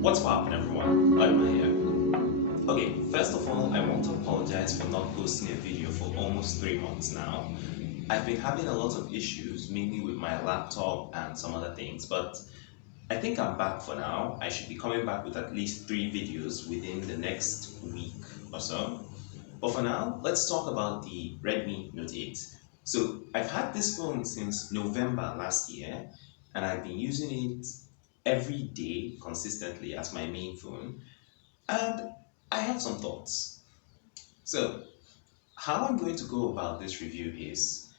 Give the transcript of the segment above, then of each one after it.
What's poppin', everyone? Adma here. Okay, first of all, I want to apologize for not posting a video for almost 3 months now. I've been having a lot of issues, mainly with my laptop and some other things, but I think I'm back for now. I should be coming back with at least 3 videos within the next week or so. But for now, let's talk about the Redmi Note 8. So I've had this phone since November last year, and I've been using it every day consistently as my main phone. And I have some thoughts. So, how I'm going to go about this review is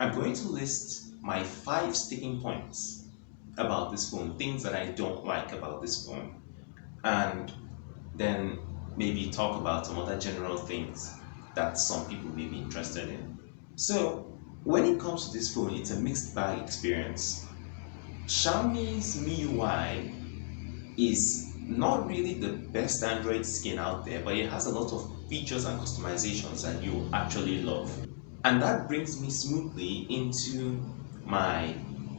I'm going to list my 5 sticking points about this phone, things that I don't like about this phone, and then maybe talk about some other general things that some people may be interested in. So, when it comes to this phone, it's a mixed bag experience. Xiaomi's MIUI is not really the best Android skin out there, but it has a lot of features and customizations that you actually love. And that brings me smoothly into my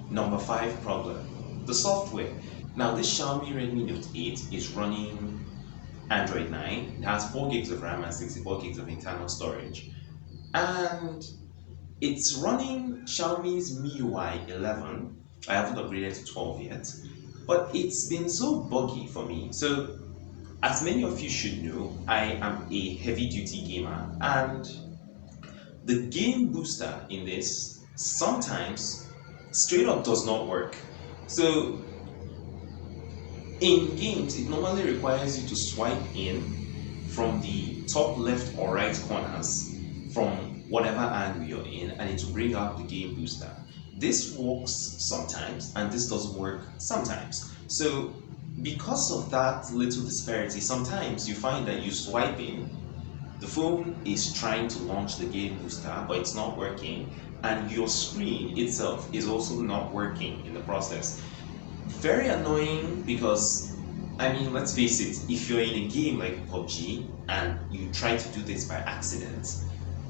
number 5 problem, the software. Now, this Xiaomi Redmi Note 8 is running Android 9. It has 4 gigs of RAM and 64 gigs of internal storage. And it's running Xiaomi's MIUI 11. I haven't upgraded to 12 yet, but it's been so buggy for me. So, as many of you should know, I am a heavy duty gamer, and the game booster in this sometimes straight up does not work. So, in games, it normally requires you to swipe in from the top left or right corners from whatever angle you're in, and it will bring out the game booster. This works sometimes and this doesn't work sometimes. So because of that little disparity, sometimes you find that you swipe in, the phone is trying to launch the game booster, but it's not working, and your screen itself is also not working in the process. Very annoying because, I mean, let's face it, if you're in a game like PUBG and you try to do this by accident,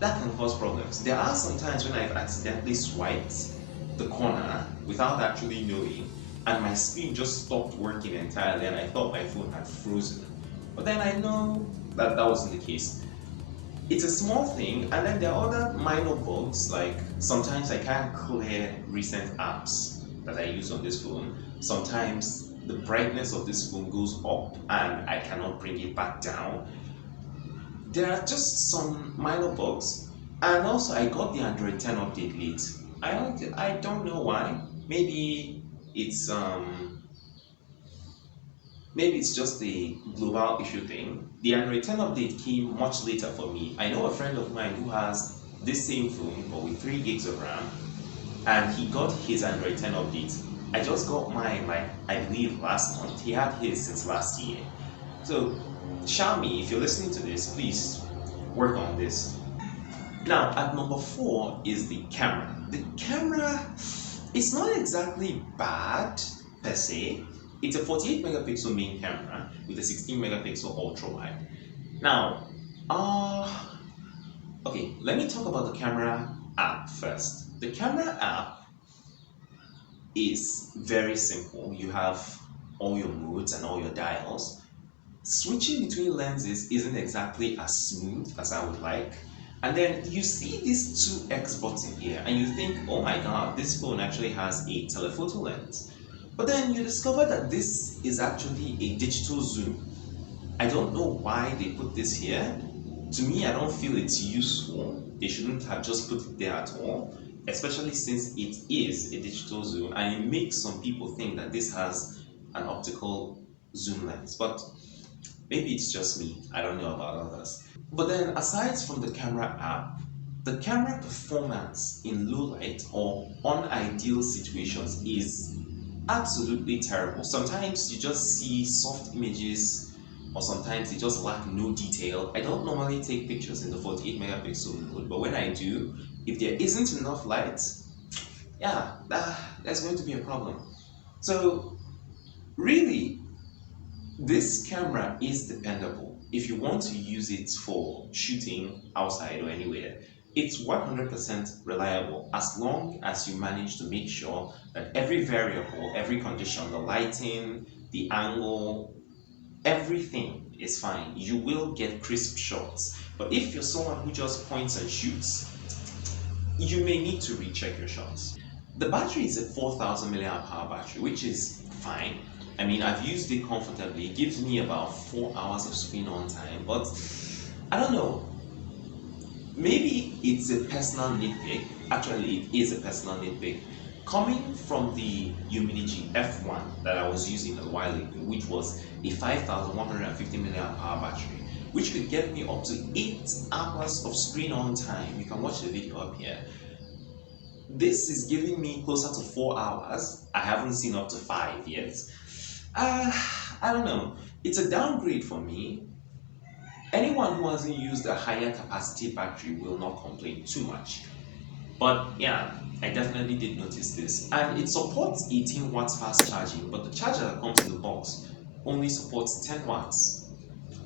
that can cause problems. There are some times when I've accidentally swiped the corner without actually knowing, and my screen just stopped working entirely, and I thought my phone had frozen. But then I know that that wasn't the case. It's a small thing, and then there are other minor bugs, like sometimes I can't clear recent apps that I use on this phone. Sometimes the brightness of this phone goes up and I cannot bring it back down. There are just some minor bugs, and also I got the Android 10 update late. I don't know why. Maybe it's maybe it's just a global issue thing. The Android 10 update came much later for me. I know a friend of mine who has this same phone but with 3 gigs of RAM, and he got his Android 10 update. I just got mine, like, I believe last month. He had his since last year. So Xiaomi, if you're listening to this, please work on this. Now, at number 4 is the camera. The camera, it's not exactly bad per se. It's a 48 megapixel main camera with a 16 megapixel ultra wide. Now, okay, let me talk about the camera app first. The camera app is very simple. You have all your modes and all your dials. Switching between lenses isn't exactly as smooth as I would like. And then you see this 2x button here and you think, oh my god, this phone actually has a telephoto lens. But then you discover that this is actually a digital zoom. I don't know why they put this here. To me, I don't feel it's useful. They shouldn't have just put it there at all, especially since it is a digital zoom, and it makes some people think that this has an optical zoom lens. But maybe it's just me. I don't know about others. But then, aside from the camera app, the camera performance in low light or unideal situations is absolutely terrible. Sometimes you just see soft images, or sometimes they just lack no detail. I don't normally take pictures in the 48 megapixel mode, but when I do, if there isn't enough light, yeah, there's going to be a problem. So, really, this camera is dependable. If you want to use it for shooting outside or anywhere, it's 100% reliable as long as you manage to make sure that every variable, every condition, the lighting, the angle, everything is fine. You will get crisp shots. But if you're someone who just points and shoots, you may need to recheck your shots. The battery is a 4000 milliamp hour battery, which is fine. I mean, I've used it comfortably. It gives me about 4 hours of screen on time, but I don't know. Maybe it's a personal nitpick. Actually, it is a personal nitpick. Coming from the Homage F1 that I was using a while ago, which was a 5150 milliamp hour battery, which could get me up to 8 hours of screen on time. You can watch the video up here. This is giving me closer to 4 hours. I haven't seen up to 5 yet. I don't know. It's a downgrade for me. Anyone who hasn't used a higher capacity battery will not complain too much. But yeah, I definitely did notice this. And it supports 18 watts fast charging, but the charger that comes in the box only supports 10 watts.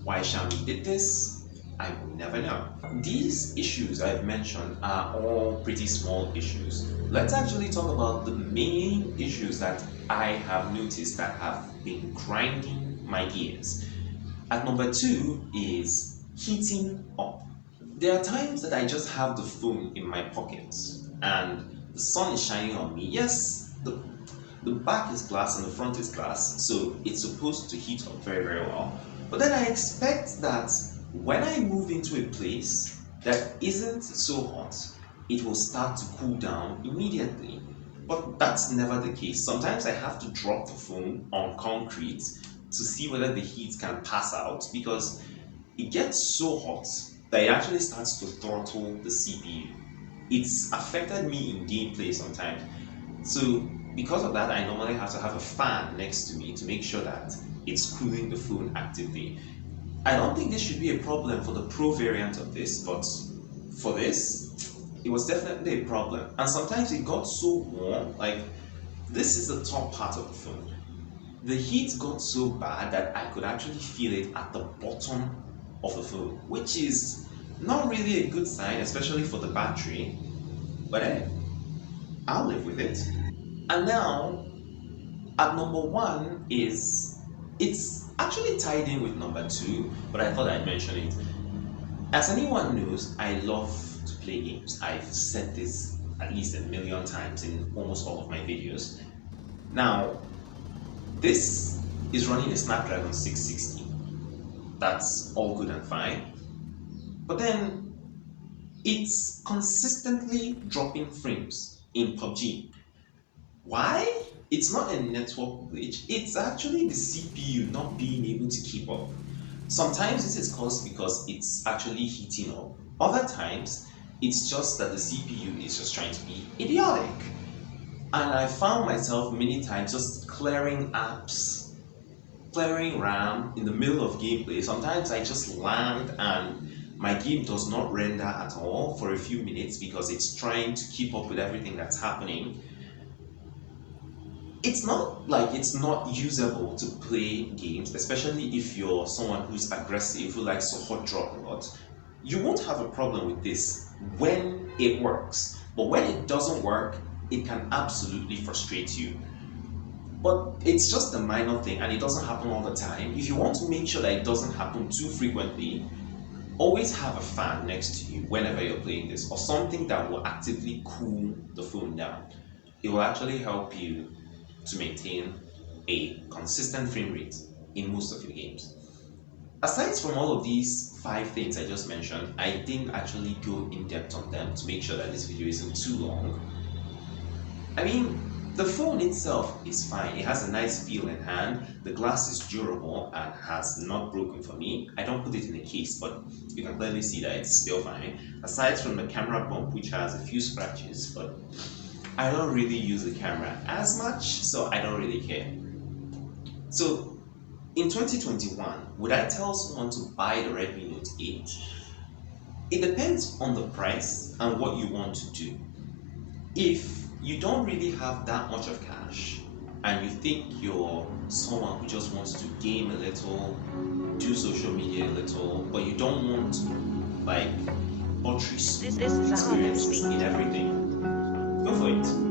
Why Xiaomi did this, I will never know. These issues I've mentioned are all pretty small issues. Let's actually talk about the main issues that I have noticed that have been grinding my gears. At number 2 is heating up. There are times that I just have the phone in my pockets and the sun is shining on me. Yes, the back is glass and the front is glass, so it's supposed to heat up very, very well. But then I expect that when I move into a place that isn't so hot, it will start to cool down immediately. But that's never the case. Sometimes I have to drop the phone on concrete to see whether the heat can pass out, because it gets so hot that it actually starts to throttle the CPU. It's affected me in gameplay sometimes. So because of that, I normally have to have a fan next to me to make sure that it's cooling the phone actively. I don't think this should be a problem for the Pro variant of this, but for this, it was definitely a problem. And sometimes it got so warm, like this is the top part of the phone. The heat got so bad that I could actually feel it at the bottom of the phone, which is not really a good sign, especially for the battery. But hey, I'll live with it. And now, at number 1 is, it's actually tied in with number 2, but I thought I'd mention it. As anyone knows, I love to play games. I've said this at least a million times in almost all of my videos. Now, this is running a Snapdragon 660. That's all good and fine. But then it's consistently dropping frames in PUBG. Why? It's not a network glitch. It's actually the CPU not being able to keep up. Sometimes this is caused because it's actually heating up. Other times, it's just that the CPU is just trying to be idiotic. And I found myself many times just clearing apps, clearing RAM in the middle of gameplay. Sometimes I just land and my game does not render at all for a few minutes because it's trying to keep up with everything that's happening. It's not like it's not usable to play games, especially if you're someone who's aggressive, who likes to hot drop a lot. You won't have a problem with this when it works, but when it doesn't work, it can absolutely frustrate you. But it's just a minor thing and it doesn't happen all the time. If you want to make sure that it doesn't happen too frequently, always have a fan next to you whenever you're playing this, or something that will actively cool the phone down. It will actually help you to maintain a consistent frame rate in most of your games. Aside from all of these 5 things I just mentioned, I didn't actually go in depth on them to make sure that this video isn't too long. I mean, the phone itself is fine. It has a nice feel in hand. The glass is durable and has not broken for me. I don't put it in a case, but you can clearly see that it's still fine. Aside from the camera bump, which has a few scratches, but I don't really use the camera as much, so I don't really care. So, in 2021, would I tell someone to buy the Redmi Note 8? It depends on the price and what you want to do. If you don't really have that much of cash and you think you're someone who just wants to game a little, do social media a little, but you don't want like buttery smooth experiences in everything, go for it.